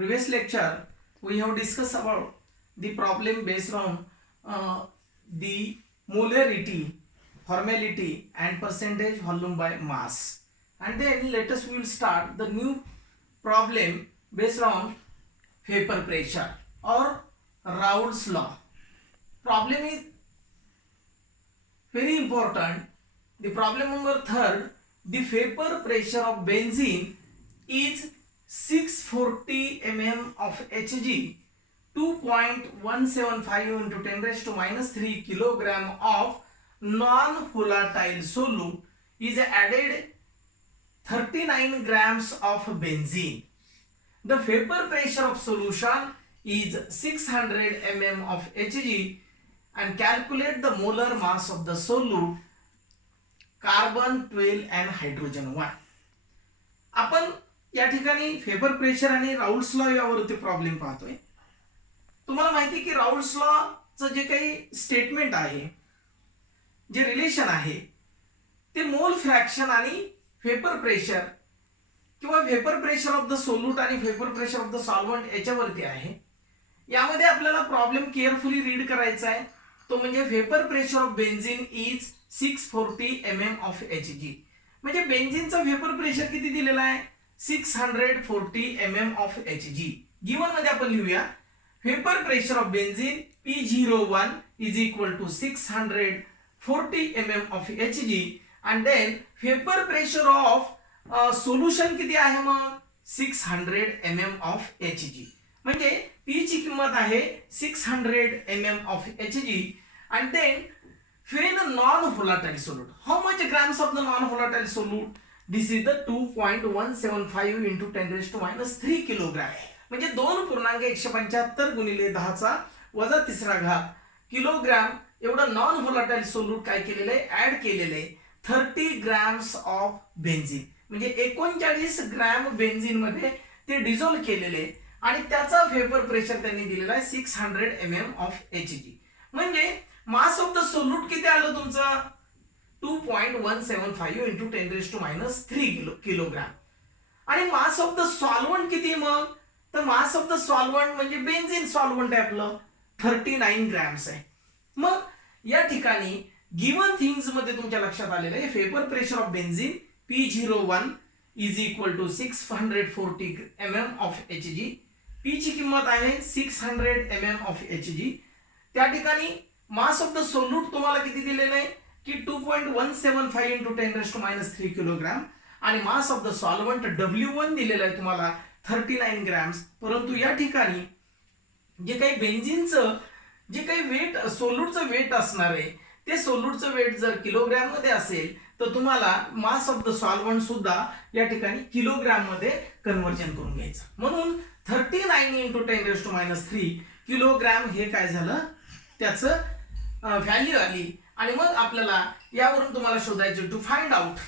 Previous lecture we have discussed about the problem based on the molarity, formality and percentage volume by mass. And then let us we will start the new problem based on vapor pressure or Raoult's law. Problem is very important. The problem number third, the vapor pressure of benzene is 640 mm of Hg, 2.175 into 10 raised to minus 3 kilogram of non-volatile solute is added 39 grams of benzene. The vapor pressure of solution is 600 mm of Hg and calculate the molar mass of the solute carbon 12 and hydrogen 1. आपण या ठिकाणी vapour pressure आणि Raoult's law यावरती problem पाहतोय. तुम्हाला माहिती आहे की राउल्ट्स लॉ चं जे काही स्टेटमेंट आहे, जे रिलेशन आहे ते मोल फ्रॅक्शन आणि वेपर प्रेशर किंवा vapour pressure of the solute आणि vapour pressure of the solvent याच्यावरती आहे. यामध्ये आपल्याला प्रॉब्लेम केअरफुली रीड करायचा आहे. तो म्हणजे vapour pressure of benzene is 640 mm of Hg. म्हणजे बेन्झीनचा वेपर प्रेशर किती दिलेला आहे 640 mm of Hg. गिवन मध्ये आपण लिहूया vapour pressure of benzene P01 is equal to 640 mm of Hg and then vapour pressure of solution किती आहे मग 600 mm of Hg. म्हणजे P ची किंमत आहे 600 mm of Hg and then in a non-volatile solute. How much grams of the non-volatile solute? This is the 2.175 into 10 raised to minus 3 kilogram. म्हणजे 2.175 गुणिले 10 चा वजा 3 घात किलोग्राम एवढं नॉन व्होलाटाइल सोल्यूट काय केलेलं आहे ऍड केलेलं आहे 30 ग्रॅम्स ऑफ बेन्झीन. म्हणजे 39 ग्रॅम बेन्झीन मध्ये ते डिझोल्व केलेले आणि त्याचा वेपर प्रेशर त्यांनी दिलेला आहे 600 mm of Hg. म्हणजे मास ऑफ द सोल्यूट किती आलं तुमचं 2.175 into 10 raised to minus 3 kilogram. आणि मास ऑफ द सॉल्व्हंट किती मग तर मास ऑफ द सॉल्व्हंट म्हणजे बेन्झीन सॉल्व्हंट आहे आपलं 39 ग्रॅम्स आहे. मग या ठिकाणी गिवन थिंग्स मध्ये तुमच्या लक्षात आलेलं आहे vapour pressure of benzene P01 is equal to 640 mm of Hg. P ची किंमत आहे 600 mm of Hg. त्या ठिकाणी मास ऑफ द सोल्यूट तुम्हाला किती दिलेलं आहे की 2.175 into 10 raised to minus 3 kilogram आणि मास ऑफ द सॉल्व्हंट W1 दिलेलं आहे तुम्हाला 39 ग्रॅम्स. परंतु या ठिकाणी जे काही बेन्झीनचं जे काही वेट सोल्यूटचं वेट असणार आहे ते सोल्यूटचं वेट जर किलोग्राम मध्ये असेल तर तुम्हाला मास ऑफ द सॉल्व्हंट सुद्धा या ठिकाणी किलोग्राम मध्ये कन्वर्जन करून घ्यायचं. म्हणून 39 into 10 raised to minus 3 kilogram हे काय झालं त्याचं व्हॅल्यू आली. आणि मग आपल्याला यावरून तुम्हाला शोधायचं टू फाइंड आउट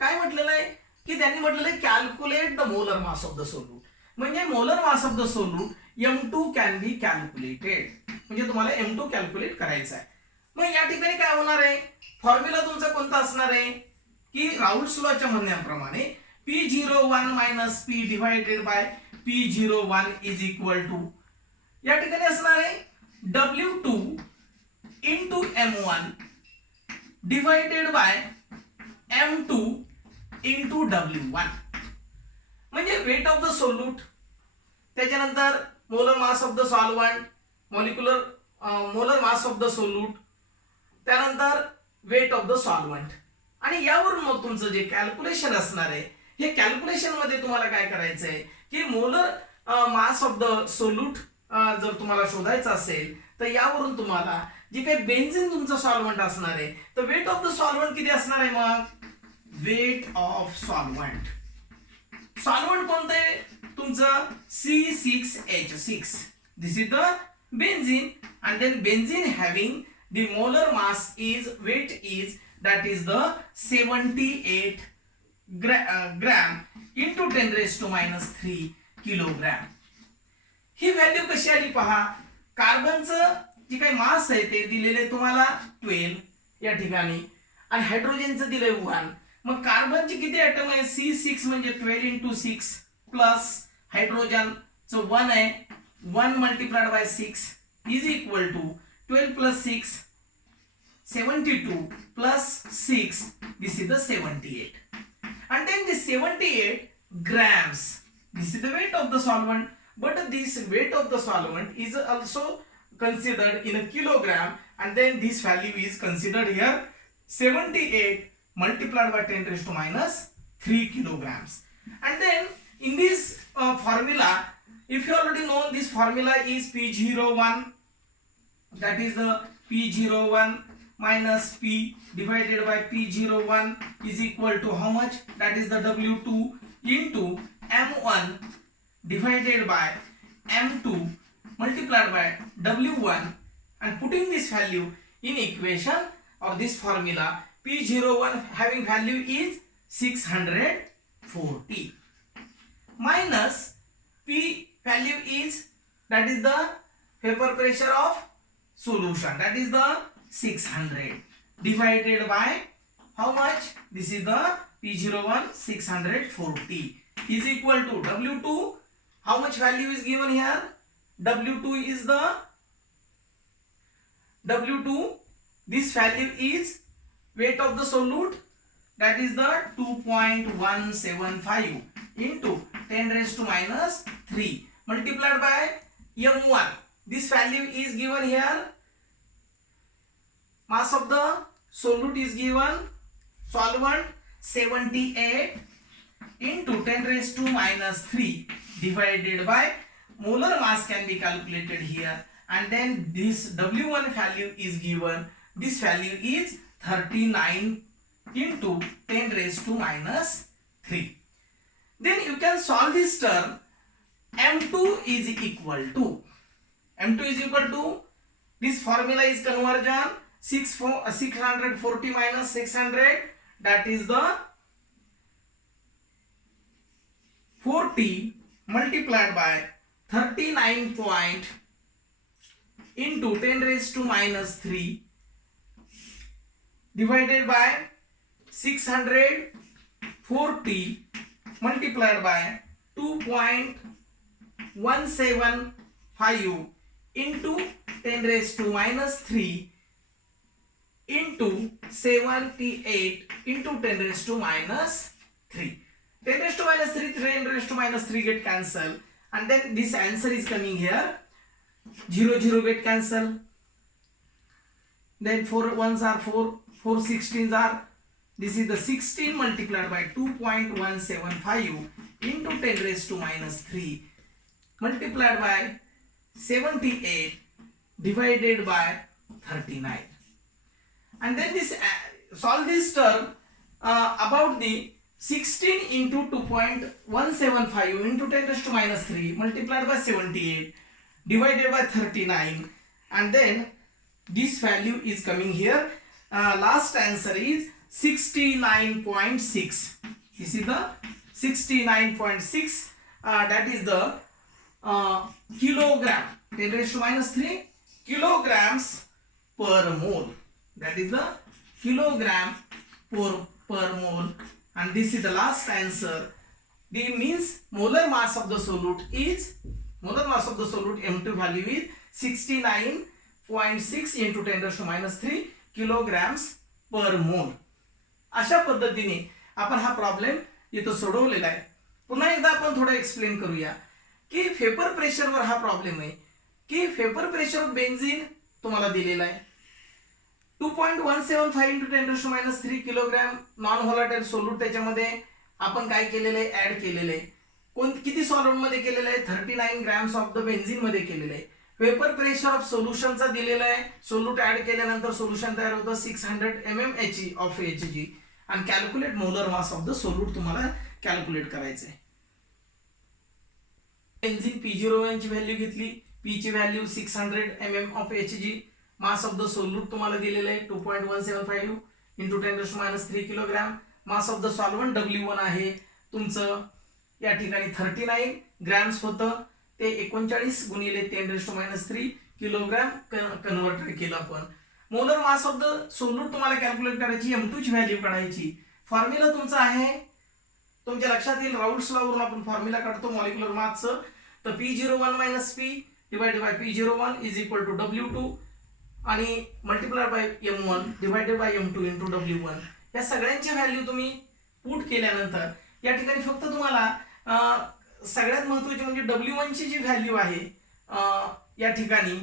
काय म्हटलेलं आहे की त्यांनी म्हटलेलं आहे calculate the molar mass of the solute. म्हणजे molar mass of the solute M2 can be calculated. म्हणजे तुम्हाला M2 कॅल्क्युलेट करायचं आहे. मग या ठिकाणी काय होणार आहे फॉर्म्युला तुमचा कोणता असणार आहे की राउल्ट्स लॉच्या म्हणण्याप्रमाणे P01 minus P divided by P01 is equal to या ठिकाणी असणार आहे W2 into M1 divided by M2 into W1. म्हणजे वेट ऑफ द सोल्यूट त्याच्यानंतर molar mass of the solvent molar mass of the solute त्यानंतर weight of the solvent. आणि यावरून मग तुमचं जे कॅल्क्युलेशन असणार आहे हे कॅल्क्युलेशन मध्ये तुम्हाला काय करायचं आहे की molar mass of the solute जर तुम्हाला शोधायचं असेल तर यावरून तुम्हाला जे काही बेन्झीन तुमचं सॉल्व्हंट असणार आहे तर वेट ऑफ द सॉल्व्हंट किती असणार आहे मग वेट ऑफ सॉल्व्हंट सॉल्व्हंट कोणतं आहे तुमचं C6H6. This is the benzene and then benzene having the molar mass is weight is that is the 78 gram into 10 raised to minus 3 kilogram. He value कशी आली पहा कार्बनचं जे काही मास आहे ते दिलेले तुम्हाला 12 या ठिकाणी आणि हायड्रोजनचं दिलंय 1. मग कार्बनची किती ऍटम आहे C6 म्हणजे 12 into 6 प्लस हायड्रोजन So 1 आहे, 1 multiplied by 6 is equal to 12 plus 6, 72 plus 6, this is the 78. And then the 78 grams, this is the weight of the solvent, but this weight of the solvent is also considered in a kilogram, and then this value is considered here 78 multiplied by 10 raised to minus 3 kilograms. And then in this formula, if you already know, this formula is P01, that is the P01 minus P divided by P01 is equal to how much? That is the W2 into M1 divided by M2 multiplied by W1, and putting this value in equation or this formula, P01 having value is 640 minus P value is, that is the vapor pressure of solution, that is the 600 divided by how much? This is the P01 640 is equal to W2. How much value is given here? W2 is the W2, this value is weight of the solute, that is the 2.175 into 10 raised to minus 3 multiplied by M1. This value is given here. Mass of the solute is given, solvent 78 into 10 raised to minus 3 divided by molar mass can be calculated here, and then this W1 value is given. This value is 39 into 10 raised to minus 3. Then you can solve this term. M2 is equal to this formula is conversion 640 minus 600, that is the 40 multiplied by 39 point into 10 raised to minus 3 divided by 640 multiplied by 2.175 into 10 raised to minus 3 into 78 into 10 raised to minus 3. 10 raised to minus 3, 10 raised to minus 3 get cancelled, and then this answer is coming here. 0 0 get cancelled. Then 4 1s are 4, 4 16s are. This is the 16 multiplied by 2.175 into 10 raised to minus 3 multiplied by 78 divided by 39. And then this solve this term about the 16 into 2.175 into 10 raised to minus 3 multiplied by 78 divided by 39, and then this value is coming here. Last answer is 69.6. This is the 69.6, that is the kilogram, 10 raised to minus 3 kilograms per mole, that is the kilogram per mole, and this is the last answer. The means molar mass of the solute M2 value is 69.6 into 10 raised to minus 3 kilograms per mole. अशा पद्धतीने आपण हा problem इथं सोडवलेला आहे. पुन्हा एकदा आपण थोडं एक्सप्लेन करूया की वेपर प्रेशरवर हा प्रॉब्लेम आहे की वेपर प्रेशर बेन्झीन तुम्हाला दिलेला आहे 2.175 into 10 raised to minus 3 kilogram non volatile solute. त्याच्यामध्ये आपण काय केलेलं आहे, ऍड केलेलं आहे. किती सॉल्व्हेंट मध्ये केलेलं आहे, 39 ग्रॅम्स ऑफ द बेन्झीन मध्ये केलेलं आहे. वेपर प्रेशर ऑफ सोल्युशनचा दिलेला आहे. सोल्यूट ऍड केल्यानंतर सोल्युशन तयार होतं 600 mmHg ऑफ Hg, आणि calculate molar mass of the solute तुम्हाला कॅल्क्युलेट करायचं आहे. बेन्झीन P01 ची व्हॅल्यू घेतली, P ची value 600 mm of Hg. Mass of the solute तुम्हाला दिलेलं आहे 2.175 into 10 raised to minus 3 kilogram. Mass of the solvent W1 आहे तुमचं या ठिकाणी 39 ग्रॅम्स होतं, ते 39 गुणिले 10 raised to minus 3 kilogram convert केलं आपण. Molar mass of the solute तुम्हाला कॅल्क्युलेट करायची, M2 ची व्हॅल्यू काढायची. फॉर्म्युला तुमचा आहे तुमच्या लक्षात येईल, राऊल्स लॉ वरून आपण फॉर्म्युला काढतो मॉलिक्युलर मासचं. तर P01 minus P divided by P01 is equal to W2 आणि multiply by M1 divided by M2 into W1. या सगळ्यांची व्हॅल्यू तुम्ही पुट केल्यानंतर या ठिकाणी फक्त तुम्हाला सगळ्यात महत्त्वाची म्हणजे W1 ची जी व्हॅल्यू आहे या ठिकाणी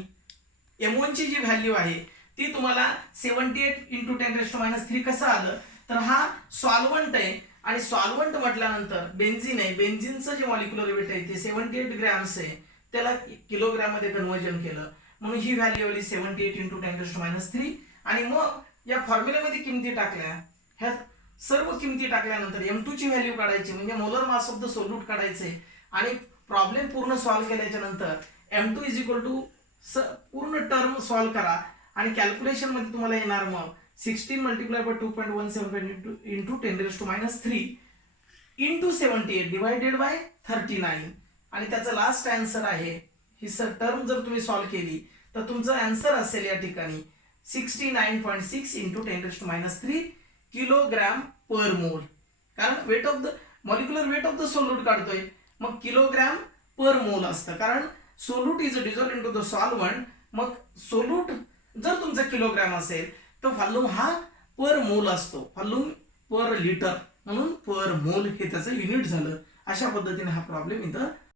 M1 ची जी व्हॅल्यू आहे ती तुम्हाला 78 इंटू 10⁻³ कसं आलं, तर हा सॉल्व्हंट आहे आणि सॉल्व्हंट म्हटल्यानंतर बेन्झिन आहे, बेन्झिनचं जे मॉलिक्युलर वेट आहे ते 78 ग्रॅम्स आहे, त्याला किलोग्राम मध्ये कन्वर्जन केलं म्हणून ही व्हॅल्यू आली 78 इंटू 10⁻³ आणि मग या फॉर्म्युल्यामध्ये किमती टाकल्या, ह्या सर्व किमती टाकल्यानंतर M2 ची व्हॅल्यू काढायची म्हणजे molar mass of the solute काढायचे आणि प्रॉब्लेम पूर्ण सॉल्व्ह केल्याच्या नंतर M2 इज इक्वल टू पूर्ण टर्म सॉल्व्ह करा आणि कॅल्क्युलेशन मध्ये तुम्हाला येणार मग 16 multiply by 2.175 into 10⁻³ into 78 divided by 39 आणि त्याचं लास्ट आन्सर आहे ही टर्म जर तुम्ही सॉल्व्ह केली तर तुमचं आन्सर असेल या ठिकाणी 69.6 इंटू 10⁻³ किलोग्राम पर मोल. कारण weight of the molecular weight of the solute काढतोय मग किलोग्राम पर मोल असतं कारण solute is dissolved into the solvent. मग सोल्यूट जर तुमचा किलोग्राम असेल तर व्हॉल्यूम हा पर मोल असतो, व्हॉल्यूम पर लिटर म्हणून पर मोल हे त्याचं युनिट झालं. अशा पद्धतीने हा प्रॉब्लेम इथं